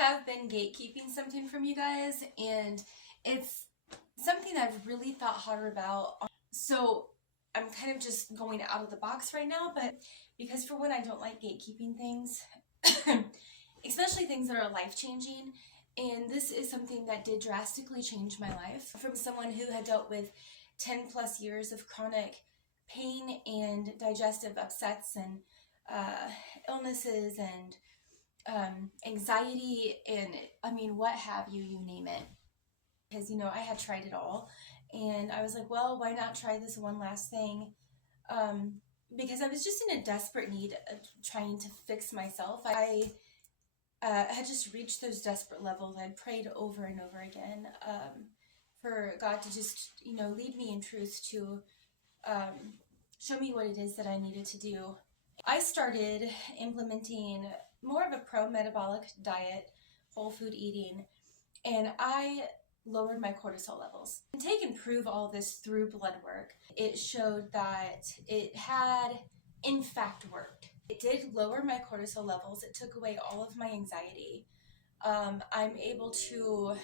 have been gatekeeping something from you guys, and it's something I've really thought harder about. So I'm kind of just going out of the box right now, but because for one, I don't like gatekeeping things, especially things that are life-changing. And this is something that did drastically change my life. From someone who had dealt with 10 plus years of chronic pain and digestive upsets and illnesses and anxiety and I mean, what have you, you name it. Because, you know, I had tried it all and I was like, well, why not try this one last thing? Because I was just in a desperate need of trying to fix myself. I had just reached those desperate levels. I'd prayed over and over again for God to just, you know, lead me in truth to show me what it is that I needed to do. I started implementing more of a pro-metabolic diet, whole food eating, and I lowered my cortisol levels. And take and prove all this through blood work. It showed that it had, in fact, worked. It did lower my cortisol levels. It took away all of my anxiety. I'm able to,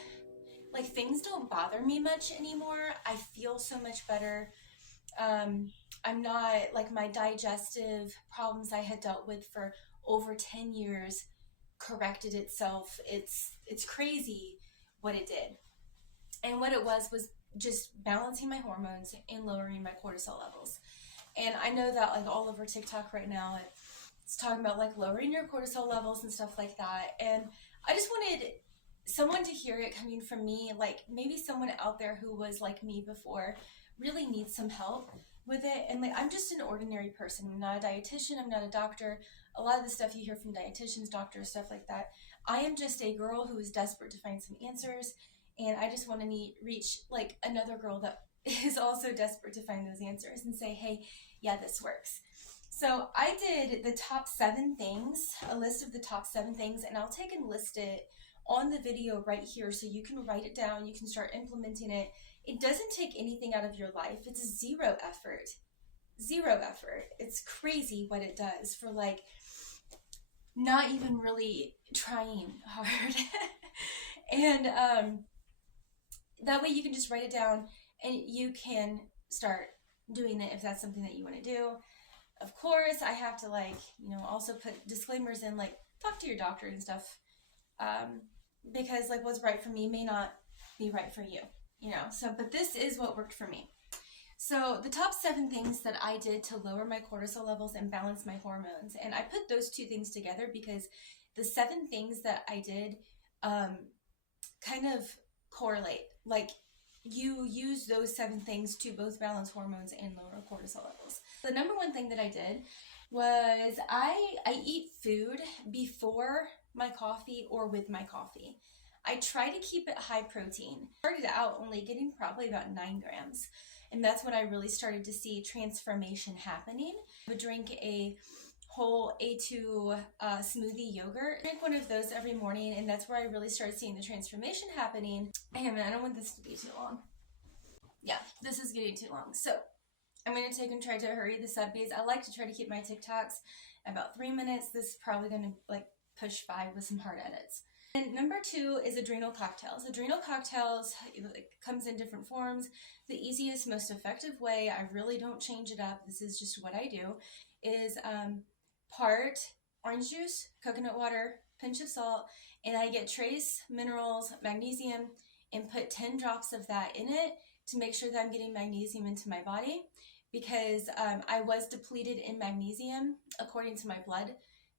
like, things don't bother me much anymore. I feel so much better. I'm not, like, my digestive problems I had dealt with for over 10 years corrected itself. It's crazy what it did. And what it was just balancing my hormones and lowering my cortisol levels. And I know that, like, all over TikTok right now, it's talking about, like, lowering your cortisol levels and stuff like that. And I just wanted someone to hear it coming from me, like maybe someone out there who was like me before really needs some help with it. And like, I'm just an ordinary person. I'm not a dietitian. I'm not a doctor. A lot of the stuff you hear from dietitians, doctors, stuff like that. I am just a girl who is desperate to find some answers. And I just want to reach like another girl that is also desperate to find those answers and say, hey, yeah, this works. So I did the top 7 things, a list of the top 7 things, and I'll take and list it on the video right here so you can write it down, you can start implementing it. It doesn't take anything out of your life. It's zero effort. Zero effort. It's crazy what it does for like not even really trying hard. And that way you can just write it down and you can start doing it if that's something that you want to do. Of course, I have to like, you know, also put disclaimers in, like talk to your doctor and stuff. Because like what's right for me may not be right for you, you know, so, but this is what worked for me. So the top 7 things that I did to lower my cortisol levels and balance my hormones. And I put those 2 things together because the 7 things that I did, kind of correlate. Like you use those 7 things to both balance hormones and lower cortisol levels. The number 1 thing that I did was I eat food before my coffee or with my coffee. I try to keep it high protein. Started out only getting probably about 9 grams. And that's when I really started to see transformation happening. I would drink a whole A2 smoothie yogurt. I drink one of those every morning, and that's where I really started seeing the transformation happening. Hey man, I don't want this to be too long. Yeah, this is getting too long. So I'm going to take and try to hurry this up because I like to try to keep my TikToks about 3 minutes. This is probably going to like push 5 with some hard edits. And number 2 is adrenal cocktails. Adrenal cocktails, it comes in different forms. The easiest, most effective way, I really don't change it up, this is just what I do, is part orange juice, coconut water, pinch of salt, and I get trace minerals, magnesium, and put 10 drops of that in it to make sure that I'm getting magnesium into my body, because I was depleted in magnesium according to my blood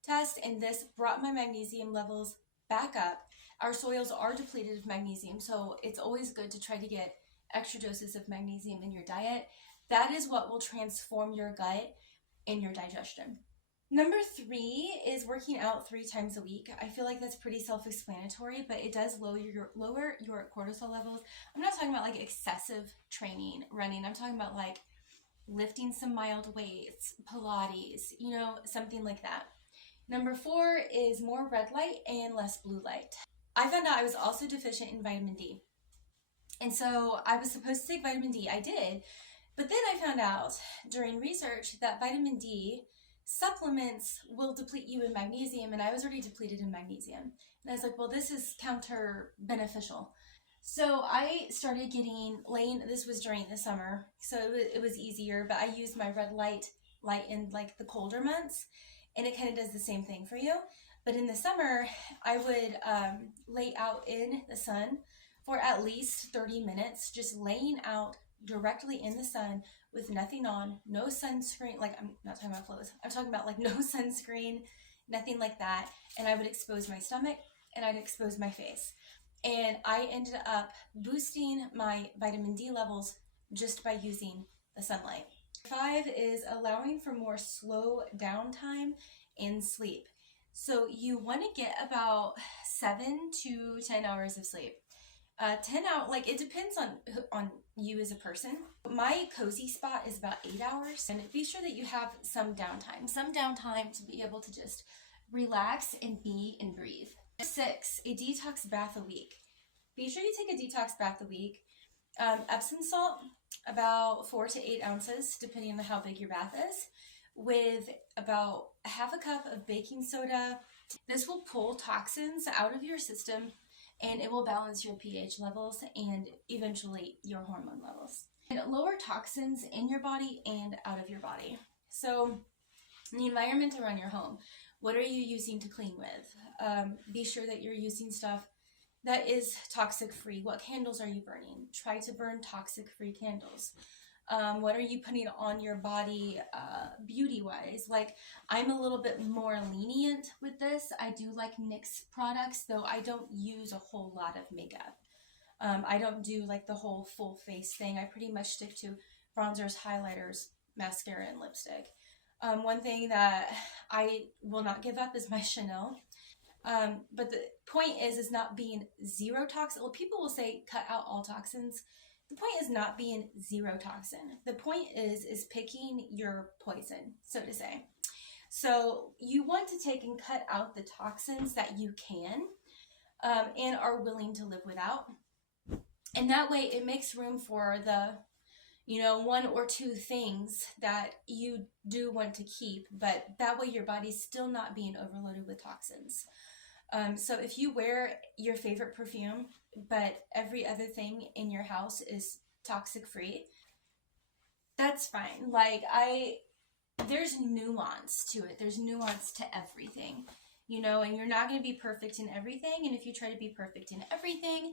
test, and this brought my magnesium levels back up. Our soils are depleted of magnesium, so it's always good to try to get extra doses of magnesium in your diet. That is what will transform your gut and your digestion. Number 3 is working out 3 times a week. I feel like that's pretty self-explanatory, but it does lower your cortisol levels. I'm not talking about like excessive training, running. I'm talking about like lifting some mild weights, Pilates, you know, something like that. Number 4 is more red light and less blue light. I found out I was also deficient in vitamin D. And so I was supposed to take vitamin D. I did. But then I found out during research that vitamin D supplements will deplete you in magnesium, and I was already depleted in magnesium. And I was like, well, this is counter beneficial. So I started this was during the summer, so it was easier, but I used my red light in like the colder months, and it kind of does the same thing for you. But in the summer, I would lay out in the sun for at least 30 minutes, just laying out directly in the sun with nothing on, no sunscreen. Like, I'm not talking about clothes. I'm talking about like no sunscreen, nothing like that. And I would expose my stomach and I'd expose my face. And I ended up boosting my vitamin D levels just by using the sunlight. 5 is allowing for more slow downtime in sleep. So you want to get about 7 to 10 hours of sleep. 10 out, like, it depends on you as a person. My cozy spot is about 8 hours, and be sure that you have some downtime to be able to just relax and be and breathe. 6, a detox bath a week. Be sure you take a detox bath a week. Epsom salt, about 4 to 8 ounces, depending on how big your bath is, with about half a cup of baking soda. This will pull toxins out of your system, and it will balance your pH levels and eventually your hormone levels. And lower toxins in your body and out of your body. So the environment around your home, what are you using to clean with? Be sure that you're using stuff that is toxic free. What candles are you burning? Try to burn toxic free candles. What are you putting on your body beauty wise? Like, I'm a little bit more lenient with this. I do like NYX products, though I don't use a whole lot of makeup. I don't do like the whole full face thing. I pretty much stick to bronzers, highlighters, mascara, and lipstick. One thing that I will not give up is my Chanel. But the point is not being zero toxin. Well, people will say cut out all toxins. The point is not being zero toxin. The point is picking your poison, so to say. So you want to take and cut out the toxins that you can and are willing to live without. And that way it makes room for the, 1 or 2 things that you do want to keep, but that way your body's still not being overloaded with toxins. So if you wear your favorite perfume, but every other thing in your house is toxic free, that's fine. Like, there's nuance to it. There's nuance to everything, and you're not going to be perfect in everything. And if you try to be perfect in everything,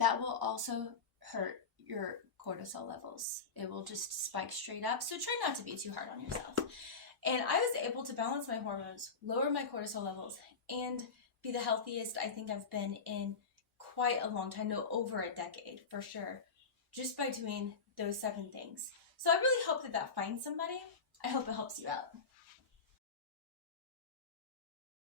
that will also hurt your cortisol levels. It will just spike straight up. So try not to be too hard on yourself. And I was able to balance my hormones, lower my cortisol levels, and be the healthiest I think I've been in quite a long time, no, over a decade for sure, just by doing those 7 things. So I really hope that finds somebody. I hope it helps you out.